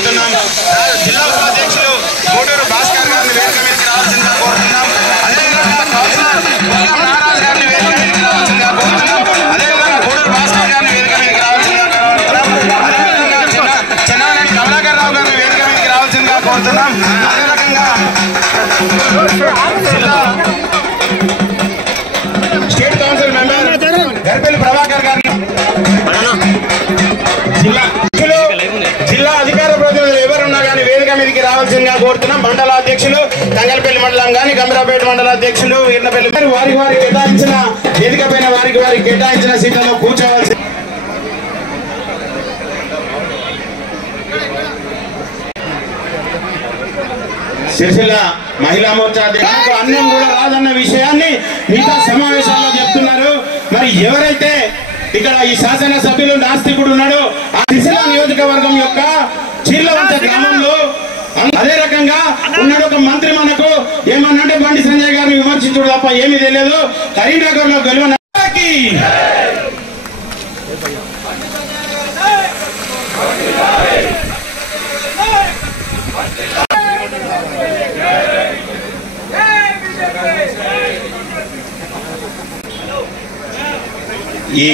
కోరుతున్నాం. జిల్లా ఉపాధ్యక్షులు కోటూరు భాస్కర్ గారిని వేదిక మీదకి రావాల్సిందిగా కోరుతున్నాం. అదేవిధంగా కౌన్సిలర్ నారాజ్ గారిని వేదిక మీదకి రావాల్సిందిగా కోరుతున్నాం. అదేవిధంగా కోటూరు భాస్కర్ గారిని వేదిక మీదకి రావాల్సిందిగా కోరుతున్నాం. అదేవిధంగా చెన్నారెడ్డి కమలాకర్ రావు గారిని వేదిక మీదకి రావాల్సిందిగా కోరుతున్నాం. అదే రకంగా state council member Garipelli Prabhakar గారిని, జిల్లా అధికార ప్రతినిధులు ఎవరున్నా కానీ వేదిక మీదకి రావాల్సిందిగా కోరుతున్నాం. మండల అధ్యక్షులు తంగల్పల్లి మండలం కానీ గంభీరాపేట మండల అధ్యక్షులు వీర్నపల్లి వారి కేటాయించిన వేదిక పైన వారికి కేటాయించిన సీట్లలో కూర్చోవలసి. సిరిసిల్ల మహిళా మోర్చా అధ్యక్షులకు అన్నం కూడా రాదన్న విషయాన్ని మిగతా సమావేశాల్లో చెప్తున్నారు. మరి ఎవరైతే ఇక్కడ ఈ శాసనసభ్యులు నాస్తికుడు ఉన్నాడో ఆ సిరిసిల్ల నియోజకవర్గం యొక్క చీర్లవంచ గ్రామంలో అదే రకంగా ఉన్నాడు ఒక మంత్రి. మనకు ఏమన్నంటే బండి సంజయ్ గారిని విమర్శించుడు తప్ప ఏమీ తెలియదు. కరీంనగర్ లో గెలువ ఈ